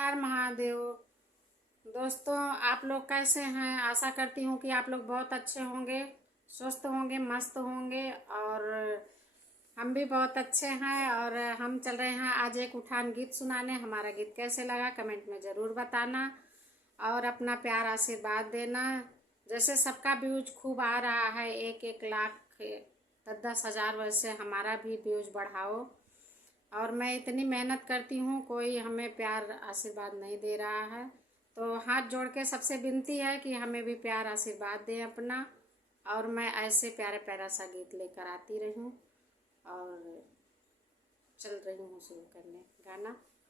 हर महादेव। दोस्तों, आप लोग कैसे हैं? आशा करती हूँ कि आप लोग बहुत अच्छे होंगे, स्वस्थ होंगे, मस्त होंगे। और हम भी बहुत अच्छे हैं। और हम चल रहे हैं आज एक उठान गीत सुनाने। हमारा गीत कैसे लगा कमेंट में ज़रूर बताना और अपना प्यार आशीर्वाद देना। जैसे सबका व्यूज खूब आ रहा है, 1-1 लाख 10-10 हज़ार, वैसे हमारा भी व्यूज बढ़ाओ। और मैं इतनी मेहनत करती हूँ, कोई हमें प्यार आशीर्वाद नहीं दे रहा है। तो हाथ जोड़ के सबसे विनती है कि हमें भी प्यार आशीर्वाद दें अपना। और मैं ऐसे प्यारे प्यारा सा गीत लेकर आती रही हूँ और चल रही हूँ शुरू करने।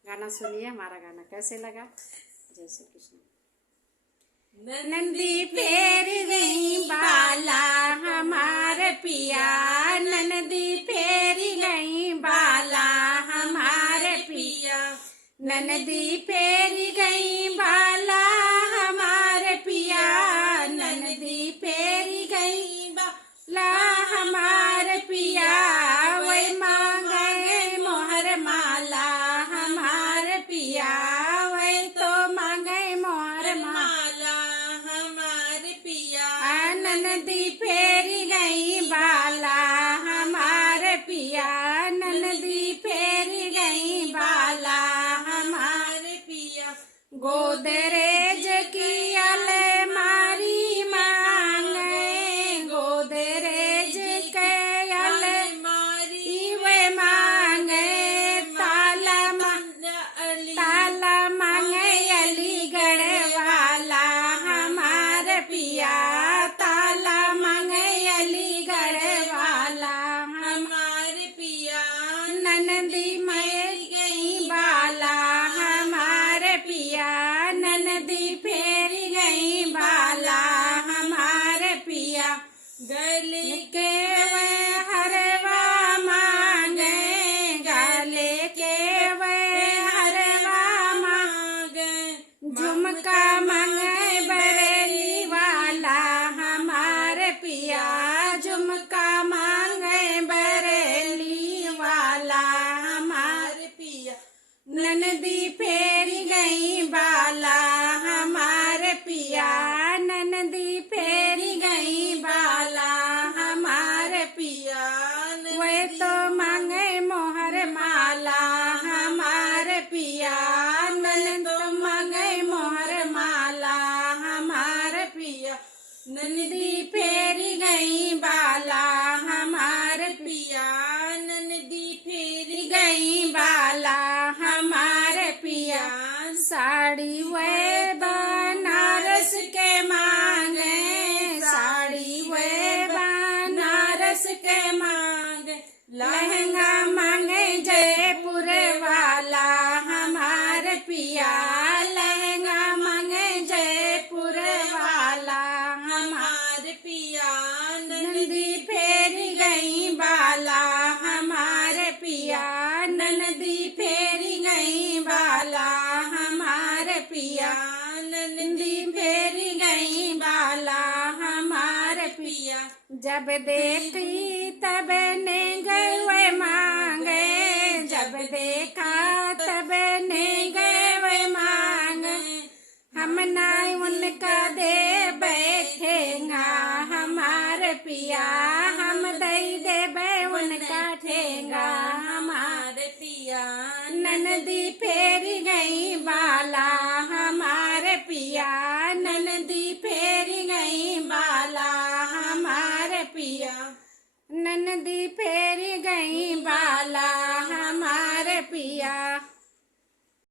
गाना सुनिए। हमारा गाना कैसे लगा? जय श्री कृष्ण। नंदी फेर गई बाला हमारे पिया, नंदी फेर गई बाला हमारे पिया, नंदी फेर गई बाला हमारे पिया, नंदी फेर गई बाला हमारे पिया, वही मांगे मोहर माला हमारे पिया, वही तो मांगे मोहर माला हमारे पिया, नंदी फेर गई बाला हमारे पिया, नंदी फेर गई बाला हमारे पिया, गोदरेज की अलमारी मांगे, गोदरेज के अलमारी वे मांगे, ताला मांगे अलीगढ़ वाला हमारे पिया, ताला मांगे अलीगढ़ वाला हमारे पिया, नंदी मर गई बाला हमारे पिया, नंदी फेर गई बाला हमारे पिया, गले के वे हरवा मांगे, गले के वे हरवा मांगे, झुमका मांगे बरेली वाला हमारे पिया, झुमका मांगे बरेली वाला हमारे पिया, नंदी फेर गई बाला हमारे पिया, नंदी फेर गई बाला हमारे पिया, वे तो मांगे मोहर माला हमारे पिया, नंद तो मांगे मोहर माला हमारे पिया, नंदी फेर गई बाला हमारे पिया, नंदी फेर गई बाला हमारे पिया, साड़ी वे बनारस के मांगे, साड़ी वे बनारस के मांगे, लहंगा मांगे जयपुर वाला हमारे पिया, लहंगा मांगे जयपुर वाला हमारे पिया, नंदी फेर गई बाला हमारे पिया, नंदी फेर गई बाला हमारे पिया, नंदी फेर गई बाला हमारे पिया, जब देखी तब ने गए मांगे, जब देखा तब ने गए मांगे, हम ना उनका दे बैठेगा हमारे पिया, हम दई देबे उनका ठेंगा हमारे पिया, नंदी फेर गई बाला हमारे पिया, नंदी फेर गई बाला हमारे पिया, नंदी फेर गई बाला